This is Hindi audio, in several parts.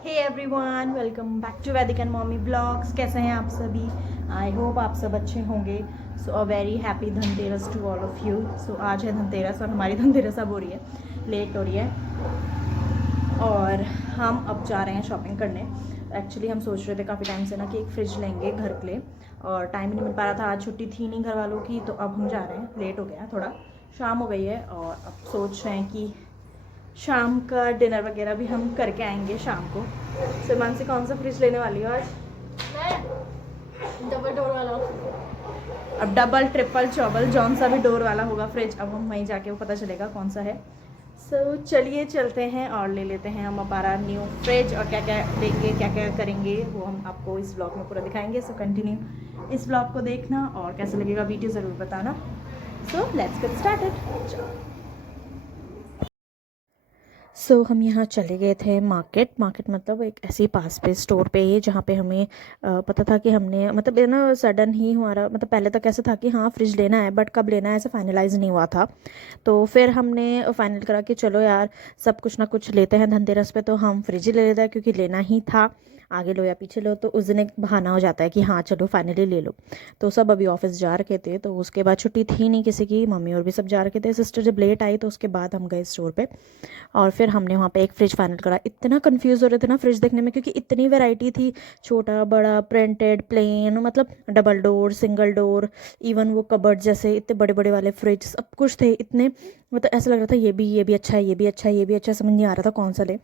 Hey everyone, welcome back to Vaidik and mommy blogs. कैसे हैं आप सभी? आई होप आप सब अच्छे होंगे। So a very happy Dhanteras to all of you. So आज है धनतेरस और हमारी धनतेरस अब हो रही है, लेट हो रही है और हम अब जा रहे हैं शॉपिंग करने। एक्चुअली हम सोच रहे थे काफ़ी टाइम से ना कि एक फ़्रिज लेंगे घर के लिए, और टाइम नहीं मिल पा रहा था। आज छुट्टी थी नहीं घर वालों की, तो अब हम जा रहे हैं। लेट हो गया, थोड़ा शाम हो गई है और अब सोच रहे हैं कि शाम का डिनर वगैरह भी हम करके आएंगे शाम को। सिमांशी कौन सा फ्रिज लेने वाली हो आज? मैं डबल डोर वाला। अब डबल ट्रिपल चौबल जौन सा भी डोर वाला होगा फ्रिज, अब हम वहीं जाके वो पता चलेगा कौन सा है। सो चलिए चलते हैं और ले लेते हैं हम हमारा न्यू फ्रिज, और क्या क्या लेंगे क्या क्या करेंगे वो हम आपको इस ब्लॉग में पूरा दिखाएंगे। सो कंटिन्यू इस ब्लॉग को देखना और कैसा लगेगा वीडियो ज़रूर बताना। So let's get started. हम यहाँ चले गए थे मार्केट मतलब एक ऐसी पास पे स्टोर पे ही, जहाँ पे हमें पता था कि हमने मतलब ये ना सडन ही हमारा मतलब पहले तक ऐसा था कि हाँ फ्रिज लेना है, बट कब लेना है ऐसा फाइनलाइज नहीं हुआ था। तो फिर हमने फाइनल करा कि चलो यार सब कुछ ना कुछ लेते हैं धनतेरस पे, तो हम फ्रिज ही ले लेते हैं क्योंकि लेना ही था। आगे लो या पीछे लो, तो उस दिन एक बहाना हो जाता है कि हाँ चलो फाइनली ले लो। तो सब अभी ऑफिस जा रखे थे, तो उसके बाद छुट्टी थी नहीं किसी की, मम्मी और भी सब जा रखे थे। सिस्टर जब लेट आई तो उसके बाद हम गए स्टोर पे और फिर हमने वहाँ पे एक फ्रिज फाइनल करा। इतना कंफ्यूज हो रहे थे ना फ्रिज देखने में, क्योंकि इतनी वैरायटी थी, छोटा बड़ा प्रिंटेड प्लेन, मतलब double door single door, even वो कबर्ड जैसे इतने बड़े बड़े वाले फ्रिज सब कुछ थे इतने। मतलब ऐसा लग रहा था ये भी अच्छा है, ये भी अच्छा है, ये भी अच्छा है, समझ नहीं आ रहा था कौन सा ले।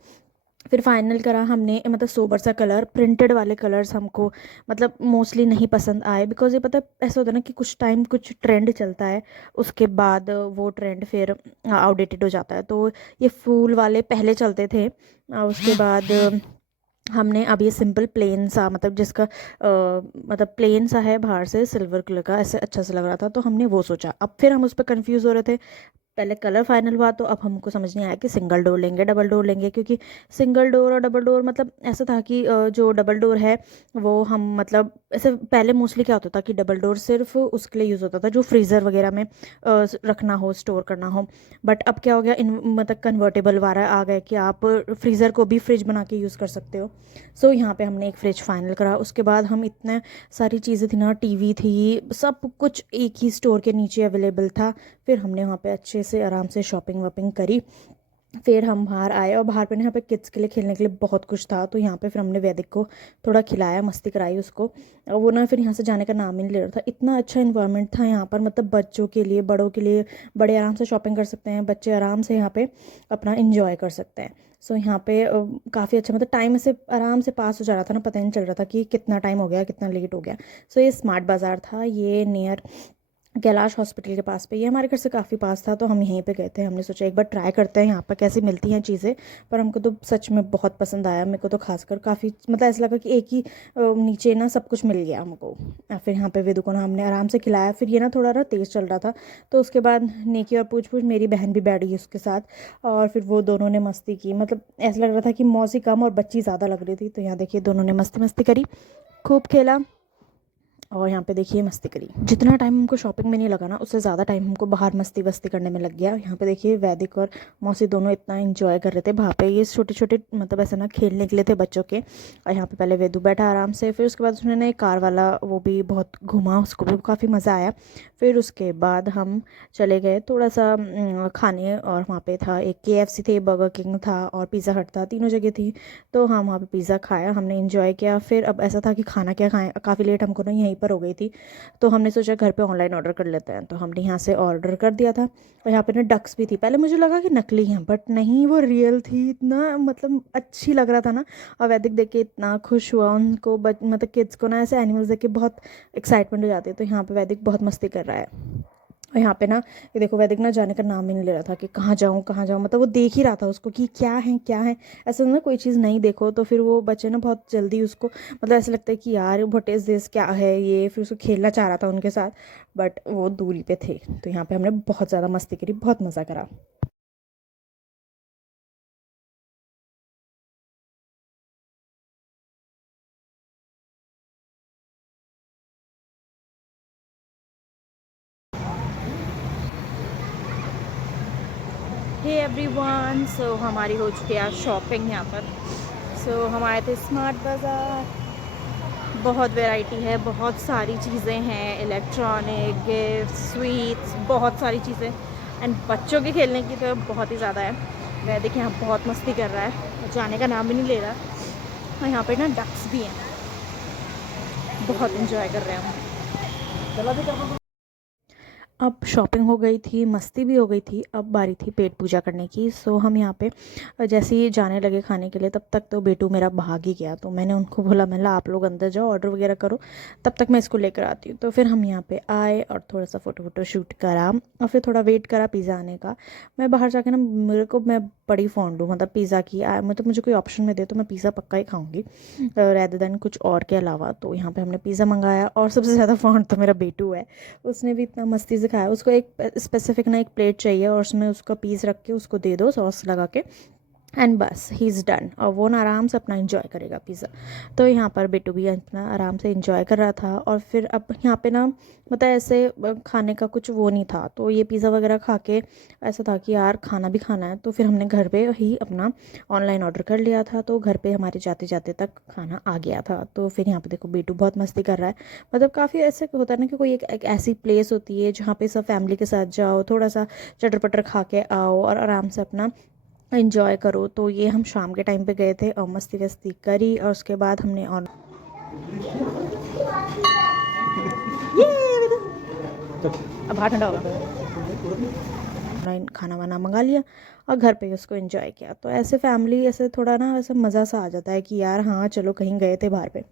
फिर फाइनल करा हमने, मतलब सोबर सा कलर, प्रिंटेड वाले कलर्स हमको मतलब मोस्टली नहीं पसंद आए, बिकॉज ये पता है ऐसा होता है ना कि कुछ टाइम कुछ ट्रेंड चलता है, उसके बाद वो ट्रेंड फिर आउटडेटेड हो जाता है। तो ये फूल वाले पहले चलते थे, उसके बाद हमने अब ये सिंपल प्लेन सा, मतलब जिसका मतलब प्लेन सा है बाहर से सिल्वर कलर का, ऐसे अच्छा सा लग रहा था, तो हमने वो सोचा। अब फिर हम उस पर कंफ्यूज हो रहे थे। पहले कलर फाइनल हुआ तो अब हमको समझ नहीं आया कि सिंगल डोर लेंगे डबल डोर लेंगे, क्योंकि सिंगल डोर और डबल डोर मतलब ऐसा था कि जो डबल डोर है वो हम मतलब ऐसे पहले मोस्टली क्या होता था कि डबल डोर सिर्फ उसके लिए यूज़ होता था जो फ्रीज़र वगैरह में रखना हो, स्टोर करना हो। बट अब क्या हो गया, इन मतलब कन्वर्टेबल वाला आ गया कि आप फ्रीज़र को भी फ्रिज बना के यूज़ कर सकते हो। सो यहाँ पे हमने एक फ्रिज फाइनल करा। उसके बाद हम इतने सारी चीज़ें थी ना, टीवी थी, सब कुछ एक ही स्टोर के नीचे अवेलेबल था। फिर हमने वहाँ पे अच्छे से आराम से शॉपिंग वॉपिंग करी। फिर हम बाहर आए और बाहर पे ना यहाँ पे किड्स के लिए खेलने के लिए बहुत कुछ था, तो यहाँ पे फिर हमने वैदिक को थोड़ा खिलाया, मस्ती कराई उसको। और वो ना फिर यहाँ से जाने का नाम ही नहीं ले रहा था। इतना अच्छा इन्वायरमेंट था यहाँ पर, मतलब बच्चों के लिए बड़ों के लिए, बड़े आराम से शॉपिंग कर सकते हैं, बच्चे आराम से यहाँ पे अपना इंजॉय कर सकते हैं। सो यहाँ पे काफ़ी अच्छा, मतलब टाइम से आराम से पास हो जा रहा था ना, पता ही नहीं चल रहा था कि कितना टाइम हो गया, कितना लेट हो गया। सो ये स्मार्ट बाज़ार था, ये नियर कैलाश हॉस्पिटल के पास पे, ये हमारे घर से काफ़ी पास था, तो हम यहीं पे गए थे। हमने सोचा एक बार ट्राई करते हैं यहाँ पर कैसी मिलती हैं चीज़ें। पर हमको तो सच में बहुत पसंद आया, मेरे को तो खासकर काफ़ी मतलब ऐसा लगा कि एक ही नीचे ना सब कुछ मिल गया हमको। फिर यहाँ पे वेदु को ना हमने आराम से खिलाया। फिर ये ना थोड़ा ना तेज़ चल रहा था, तो उसके बाद नेकी और पूछ पूछ मेरी बहन भी बैठ गई उसके साथ, और फिर वो दोनों ने मस्ती की। मतलब ऐसा लग रहा था कि मौसी कम और बच्ची ज़्यादा लग रही थी। तो यहाँ देखिए दोनों ने मस्ती मस्ती करी, खूब खेला और यहाँ पे देखिए मस्ती करी। जितना टाइम हमको शॉपिंग में नहीं लगा ना, उससे ज़्यादा टाइम हमको बाहर मस्ती वस्ती करने में लग गया। यहाँ पे देखिए वैदिक और मौसी दोनों इतना एंजॉय कर रहे थे वहाँ पे। ये छोटे छोटे मतलब ऐसे ना खेलने के लिए थे बच्चों के। और यहाँ पे पहले वेदु बैठा आराम से, फिर उसके बाद उसने एक कार वाला वो भी बहुत घुमा, उसको भी काफ़ी मज़ा आया। फिर उसके बाद हम चले गए थोड़ा सा खाने, और वहाँ पे था एक KFC थे, बर्गर किंग था और पिज़्ज़ा हट था, तीनों जगह थी। तो हम वहाँ पे पिज़्ज़ा खाया, हमने इन्जॉय किया। फिर अब ऐसा था कि खाना क्या खाएं, काफ़ी लेट हमको ना यहीं पर हो गई थी, तो हमने सोचा घर पे ऑनलाइन ऑर्डर कर लेते हैं। तो हमने यहाँ से ऑर्डर कर दिया था। और यहाँ पे ना डक्स भी थी, पहले मुझे लगा कि नकली हैं, बट नहीं, वो रियल थी। इतना मतलब अच्छी लग रहा था ना, और वैदिक देख के इतना खुश हुआ। उनको मतलब किड्स को ना ऐसे एनिमल्स देख के बहुत एक्साइटमेंट हो जाती है। तो यहाँ पे वैदिक बहुत मस्ती कर रहा है। और यहाँ पे ना ये देखो वैदिक ना जाने का नाम ही नहीं ले रहा था कि कहाँ जाऊँ कहाँ जाऊँ, मतलब वो देख ही रहा था उसको कि क्या है क्या है। ऐसा ना कोई चीज़ नहीं देखो तो फिर वो बच्चे ना बहुत जल्दी उसको मतलब ऐसा लगता है कि यार व्हाट इज़ दिस, क्या है ये, फिर उसको खेलना चाह रहा था उनके साथ, बट वो दूरी पे थे। तो यहाँ पे हमने बहुत ज़्यादा मस्ती करी, बहुत मज़ा करा। हे एवरीवन, सो हमारी हो चुकी है शॉपिंग यहाँ पर। सो हम आए थे स्मार्ट बाज़ार। बहुत वैरायटी है, बहुत सारी चीज़ें हैं, इलेक्ट्रॉनिक, गिफ्ट, स्वीट्स, बहुत सारी चीज़ें। एंड बच्चों के खेलने की तो बहुत ही ज़्यादा है। वह देखिए यहाँ बहुत मस्ती कर रहा है और जाने का नाम भी नहीं ले रहा। और यहाँ पे ना डक्स भी हैं, बहुत इंजॉय कर रहे हैं हम। अब शॉपिंग हो गई थी, मस्ती भी हो गई थी, अब बारी थी पेट पूजा करने की। सो हम यहाँ पे जैसे ही जाने लगे खाने के लिए, तब तक तो बेटू मेरा भाग ही गया। तो मैंने उनको बोला, मैंने आप लोग अंदर जाओ, ऑर्डर वगैरह करो, तब तक मैं इसको लेकर आती हूँ। तो फिर हम यहाँ पे आए और थोड़ा सा फ़ोटो शूट करा और फिर थोड़ा वेट करा पिज़्ज़ा आने का। मैं बाहर जाके ना, मैं बड़ी फ़ॉन्ड हूँ मतलब पिज़्ज़ा की। मतलब मुझे कोई ऑप्शन में दे तो मैं पिज़्ज़ा पक्का ही खाऊँगी रैदर दैन कुछ और के अलावा। तो यहाँ पे हमने पिज़्ज़ा मंगाया और सबसे ज़्यादा फ़ॉन्ड तो मेरा बेटू है। उसने भी इतना मस्ती से खाया। उसको एक स्पेसिफिक ना एक प्लेट चाहिए और उसमें उसका पीस रख के उसको दे दो सॉस लगा के, एंड बस ही इज़ डन। और वो ना आराम से अपना इंजॉय करेगा पिज़्ज़ा। तो यहाँ पर बेटू भी अपना आराम से इंजॉय कर रहा था। और फिर अब यहाँ पे ना मतलब ऐसे खाने का कुछ वो नहीं था, तो ये पिज़्ज़ा वगैरह खा के ऐसा था कि यार खाना भी खाना है। तो फिर हमने घर पे ही अपना ऑनलाइन ऑर्डर कर लिया था। तो घर पे हमारे जाते जाते तक खाना आ गया था। तो फिर यहाँ पे देखो बेटू बहुत मस्ती कर रहा है। मतलब काफ़ी ऐसे होता है ना कि कोई एक ऐसी प्लेस होती है जहाँ पे सब फैमिली के साथ जाओ, थोड़ा सा चटर पटर खा के आओ और आराम से अपना इंजॉय करो। तो ये हम शाम के टाइम पे गए थे और मस्ती वस्ती करी और उसके बाद हमने और अब बाहर ठंडा होगा, ऑनलाइन खाना वाना मंगा लिया और घर पे ही उसको एंजॉय किया। तो ऐसे फैमिली ऐसे थोड़ा ना ऐसे मज़ा सा आ जाता है कि यार हाँ चलो कहीं गए थे बाहर पे।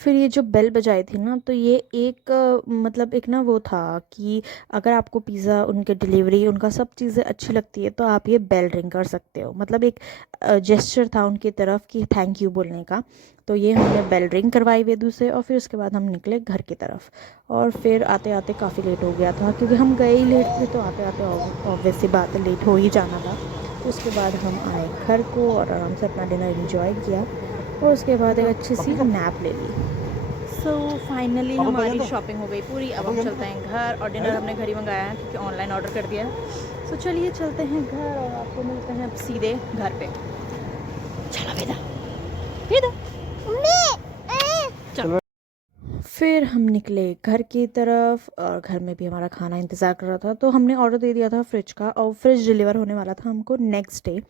फिर ये जो बेल बजाई थी ना, तो ये एक मतलब एक ना वो था कि अगर आपको पिज़्ज़ा, उनके डिलीवरी, उनका सब चीज़ें अच्छी लगती है तो आप ये बेल रिंग कर सकते हो। मतलब एक जेस्चर था उनकी तरफ कि थैंक यू बोलने का। तो ये हमने बेल रिंग करवाई वेदू से और फिर उसके बाद हम निकले घर की तरफ। और फिर आते आते काफ़ी लेट हो गया था क्योंकि हम गए ही लेट थे, तो आते आते ऑब्वियस सी बात है लेट हो ही जाना था। तो उसके बाद हम आए घर को और आराम से अपना डिनर इंजॉय किया और उसके बाद एक अच्छी सी नैप ले ली। सो फाइनली हमारी शॉपिंग हो गई पूरी। अब हम चलते हैं घर और डिनर हमने घर ही मंगाया है क्योंकि ऑनलाइन ऑर्डर कर दिया है। सो चलिए चलते हैं घर और आपको मिलते हैं अब सीधे घर पे। चलो बेटा, बेटा चलो। फिर हम निकले घर की तरफ और घर में भी हमारा खाना इंतज़ार कर रहा था। तो हमने ऑर्डर दे दिया था फ्रिज का और फ्रिज डिलीवर होने वाला था हमको नेक्स्ट डे।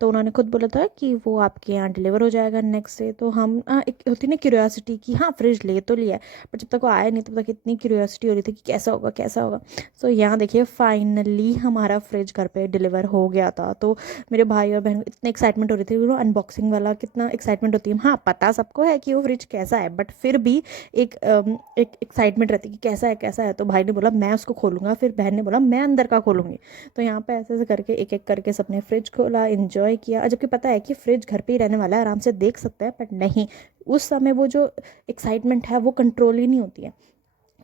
तो उन्होंने खुद बोला था कि वो आपके यहाँ डिलीवर हो जाएगा नेक्स्ट डे। तो हम एक होती ना क्यूरियोसिटी कि हाँ फ्रिज ले तो लिया है, पर जब तक वो आया नहीं तब तक इतनी क्यूरियोसिटी हो रही थी कि कैसा होगा कैसा होगा। सो यहाँ देखिए फाइनली हमारा फ्रिज घर पर डिलीवर हो गया था। तो मेरे भाई और बहन इतने एक्साइटमेंट हो रही थी, अनबॉक्सिंग वाला कितना एक्साइटमेंट होती है। हाँ पता सबको है कि वो फ्रिज कैसा है, बट फिर भी एक एक्साइटमेंट रहती है कि कैसा है कैसा है। तो भाई ने बोला मैं उसको खोलूँगा, फिर बहन ने बोला मैं अंदर का खोलूँगी। तो यहाँ पे ऐसे ऐसे करके एक एक करके सबने फ्रिज खोला, एंजॉय किया। जबकि पता है कि फ्रिज घर पे ही रहने वाला है, आराम से देख सकते हैं, बट नहीं, उस समय वो जो एक्साइटमेंट है वो कंट्रोल ही नहीं होती है।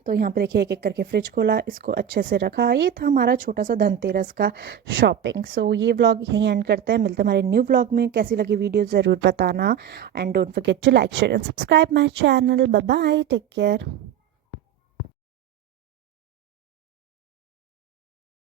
तो यहाँ पे देखिए एक एक करके फ्रिज खोला, इसको अच्छे से रखा। ये था हमारा छोटा सा धनतेरस का शॉपिंग। सो ये व्लॉग यहीं एंड करते हैं, मिलते हैं हमारे न्यू व्लॉग में। कैसी लगी वीडियो ज़रूर बताना and don't forget to like share and subscribe my channel. Bye bye, take care.